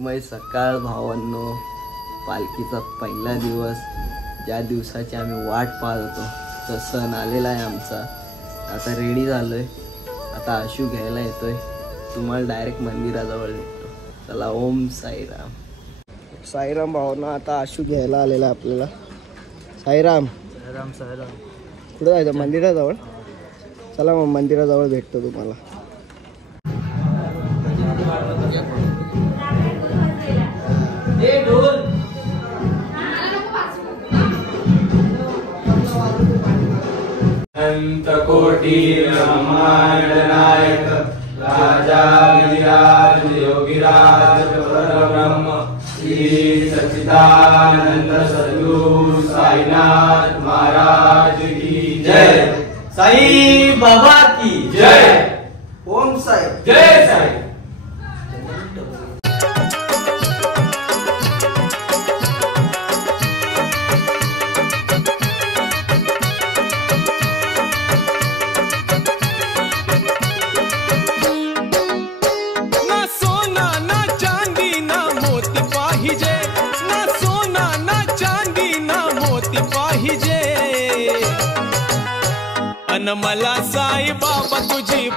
मग सकाळ भावांनो, पालखीचा पहिला दिवस, ज्या दिवसाची आम्ही वाट पाहत होतो तो सण आलेला आहे आमचा। आता रेडी झालोय, आता आशू घ्यायला येतोय, तुम्हाला डायरेक्ट मंदिराजवळ भेटतो। चला, ओम साईराम। साईराम भावांना, आता आशू घ्यायला आलेला आहे आपल्याला। साईराम साईराम साईराम। कुठं जायचं? मंदिराजवळ। चला मग मंदिराजवळ भेटतो तुम्हाला। कोटि ब्रह्मांड नायक राजा गिरिराज योगिराज परब्रह्म श्री सच्चिदानंद सद्गुरु साईनाथ महाराज की जय। साई बाबा की जय। ओम साई जय साई। मला साई बाबा तुझी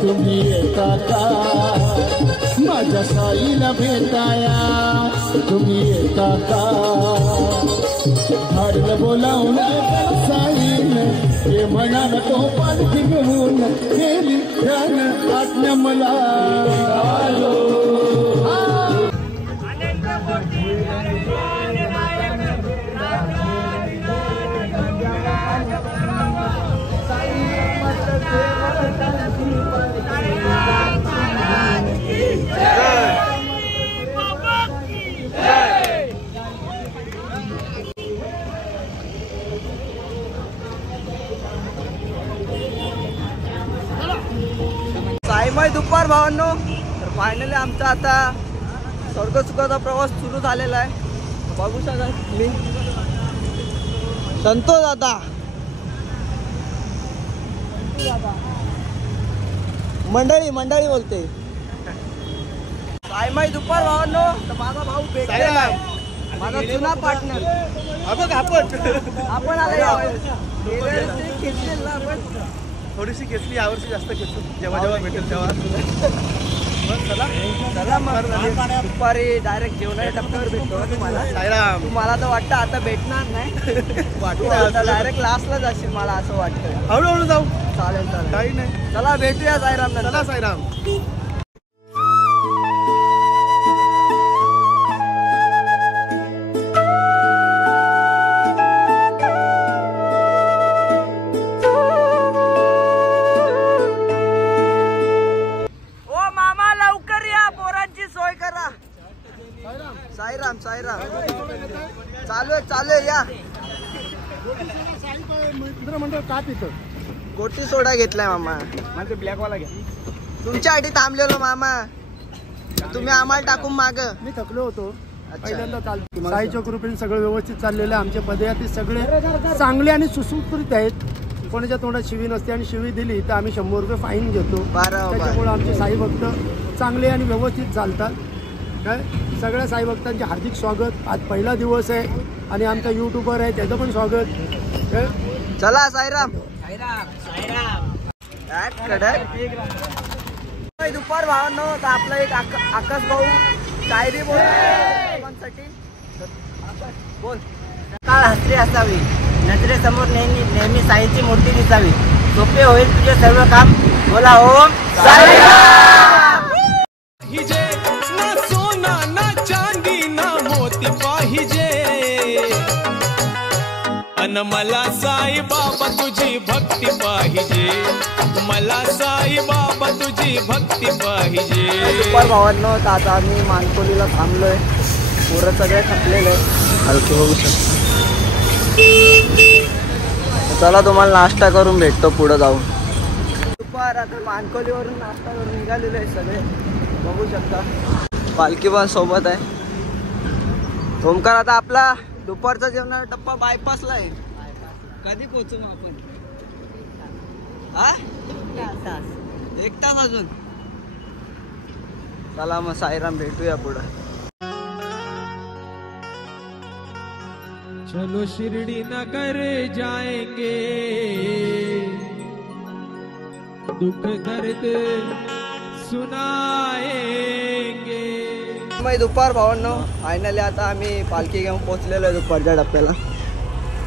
तुम्ही येता का माझ्या साईला भेटाया? तुम्ही येता का? हरलं बोलावून साईने हे म्हणाल तो पालखी घेऊन गेली ध्यान आज्ञा मला। साईमय दुपार भावांनो, तर फायनली आमचा आता स्वर्गसुखाचा प्रवास सुरू झालेला आहे। बघू शकता मी संतोष दादा मंडळी बोलते। साईमय दुपार भावांनो, तर माझा भाऊ भेटलेला आहे, माझा जुना पार्टनर। आपण आला खेचलेला, आपण थोडीशी घेतली, यावर्षी जास्त घेतो, जेव्हा जेव्हा भेटेल तेव्हा। चला मग दुपारी डायरेक्ट जेवणाच्या टप्प्यावर भेटतो तुम्हाला। साईराम, तुम्हाला तर वाटतं आता भेटणार नाही, वाटतं डायरेक्ट लास्टला जाशील, मला असं वाटतं। हळूहळू जाऊ, चालेल चालेल, काही नाही। चला भेटूया साईराम। चला साईराम। ओ मामा लवकर या, पोरांची चालू आहे या. मित्र मंडळ का तिथं गोटी सोडा घेतलाय मामा. माझं ब्लॅकवाला घ्या. तुमच्यासाठी थांबलेलो मामा, तुम्ही आम्हाला टाकून माग. मी थकलो होतो पहिल्यांदा. चालतो साईच्या कृपेने सगळं व्यवस्थित चाललेलं आहे. आमचे पदयात्री सगळे चांगले आणि सुसूत्रित आहेत. कोणाच्या तोंडात शिवी नसते आणि शिवी दिली तर आम्ही 100 रुपये फाईन घेतो. त्याच्यामुळे आमचे साई भक्त चांगले आणि व्यवस्थित चालतात. काय सगळ्या साई भक्तांचे हार्दिक स्वागत. आज पहिला दिवस आहे आणि आमचा यूट्यूबर आहे त्याचं पण स्वागत. चला साईराम. दुपार भावांनो तर आपला एक आकाश भाऊ शायरी बोल. काळ हसरी असावी, नजरेसमोर नेहमी साईची मूर्ती दिसावी. सोपे होईल तुझे सर्व काम. बोला ओम साईराम. पाहिजे ना सोना ना चांदी ना मोती पाहिजे, अन मला साई बाबा तुझी भक्ती पाहिजे. मला साई बाबा तुझी भक्ती पाहिजे. दुपार भावांनो आता आम्ही मानकोलीला थांबलोय. पोरं सगळे थकलेले हलके होऊ शकतो. चला तुम्हाला नाश्ता करून भेटतो पुढे जाऊन. दुपार आता मानकोलीवरून नाश्ता करून निघालेले आहे सगळे बघू शकता. पालखी पण सोबत आहे. ओमकार आता आपला दुपारचा जेवणाचा टप्पा बायपासला आहे. कधी पोहोचू मग आपण? हा 1 तास अजून. चला मग साईराम भेटूया पुढं. चलो शिरडी नगर जाएंगे, दुख दर्द सुनाएंगे. मग दुपार भावांनो फायनली आता आम्ही पालखी घेऊन पोहोचलेलो आहे दुपारच्या टप्प्याला.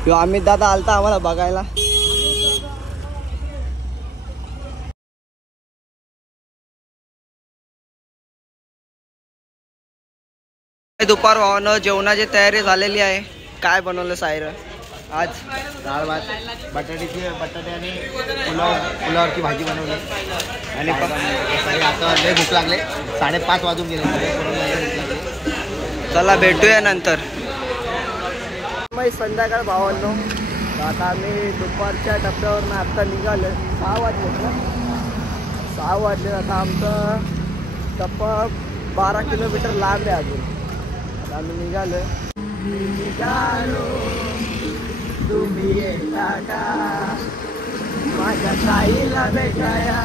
किंवा अमित दादा आलता आम्हाला बघायला. दुपार भावांनो जेवणाची तयारी झालेली आहे. काय बनवलं सायर आज? डाळ भात, बटाटे आणि पुलावरची भाजी बनवली. आणि आता लय भूक लागले. 5:30 वाजून गेले. चला भेटूया नंतर. मग संध्याकाळ भावांनो आता आम्ही दुपारच्या टप्प्यावरून आता निघालो. 6 वाजले ना. 6 वाजले. आता आमचा टप्पा 12 किलोमीटर लांब आहे अजून. आता आम्ही निघालो. तुम्ही येता का माझ्या साईला भेटाया?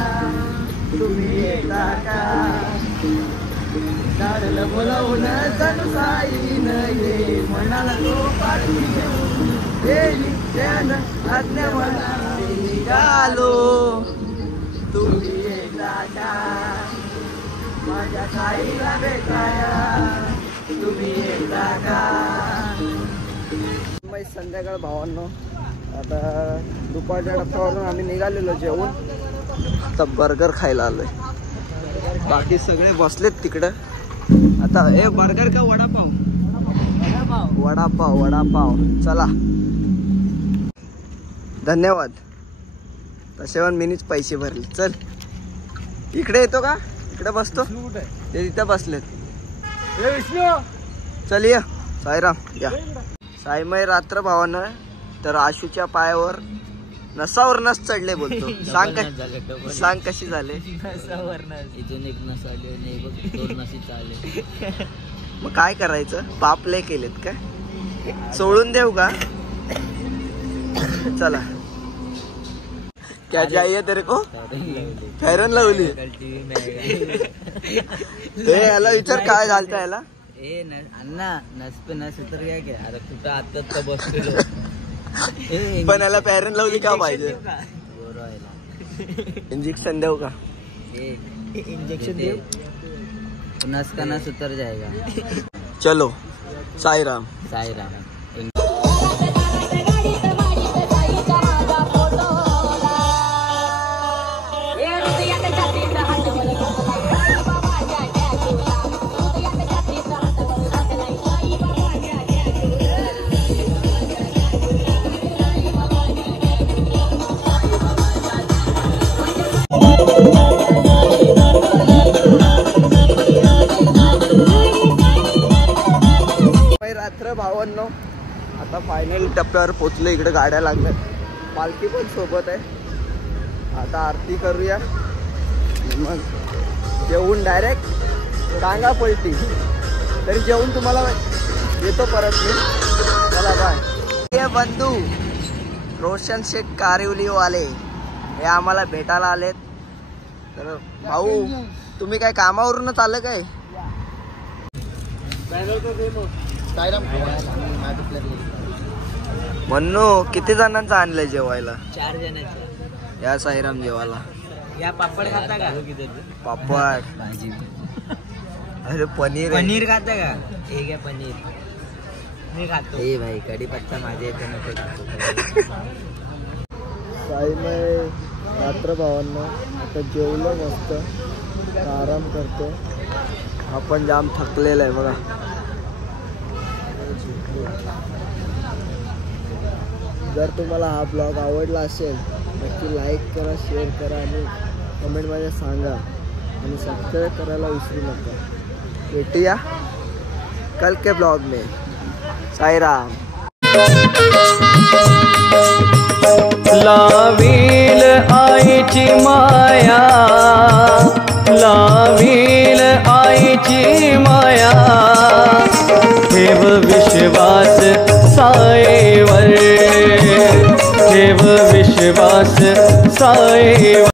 तुम्ही येता का? झाडलं बोलावून जणू साईनं ये म्हणाला तो पालखी घेऊन. गेली त्यान आज्ञा मला निघालो. तुम्ही येता का माझ्या साईला भेटाया? तुम्ही येता का? संध्याकाळ भावांनो आता दुपारच्या टप्प्यावरून आम्ही निघालेलो जेवून. आता बर्गर खायला आलोय. बाकी सगळे बसलेत तिकडं. आता हे बर्गर का वडापाव? वडापाव. चला धन्यवाद. तसेवन मीनीच पैसे भरले. चल इकडे येतो का? इकडे बसतो. ते तिथं बसलेत. चल या साईराम या. साईमय रात्र भावानं तर आशूच्या पायावर नसावर नस चढले बोलतो. सांग कशी झाले? मग काय करायचं? पाप लय केलेत का? सोडून देऊ का? चला क्या चाहिए तेरे को? फेरन लवली. हे याला विचार काय झालं याला. अण्णा नस पे नस उतर गया क्या? अरे कुठं आता बसलेलो. पण याला फेरन लवली का पाहिजे? इंजेक्शन देऊ का? इंजेक्शन देऊ. नस का नस उतर जाएगा. चलो साईराम. रात्र भावांनो आता फायनल टप्प्यावर पोचलो. इकडे गाड्या लागल्यात, पालखी पण सोबत आहे. आता आरती करूया, मग जेवून डायरेक्ट टांगा पलटी. तरी जेवून तुम्हाला येतो परत मी. चला बाय. हे बंधू रोशन शेख कारिवलीवाले हे आम्हाला भेटायला आलेत. तर भाऊ तुम्ही काय कामावरूनच आलं काय? म्हणू किती जणांचं आणलंय जेवायला? 4 जणांचे. या साईराम जेवायला. या पापड खाता का? पापड भाजी. अरे पनीर पनीर खाता का? हे घ्या पनीर. मी खातो. ए भाई कढीपत्ता माझ्या इथे नको. साईमय रात्र भावांना आता जेवलो मस्त, आराम करतो. आपण जाम थकलेला आहे बघा. जर तुम्हाला हा ब्लॉग आवडला असेल नक्की लाईक करा, शेअर करा आणि कमेंटमध्ये सांगा आणि सबस्क्राईब करायला विसरू नका. भेटूया कल के ब्लॉग में. साईराम. लावील आईची माया, लावील आईची माया, ठेव विश्वास साईवर, ठेव विश्वास साईवर.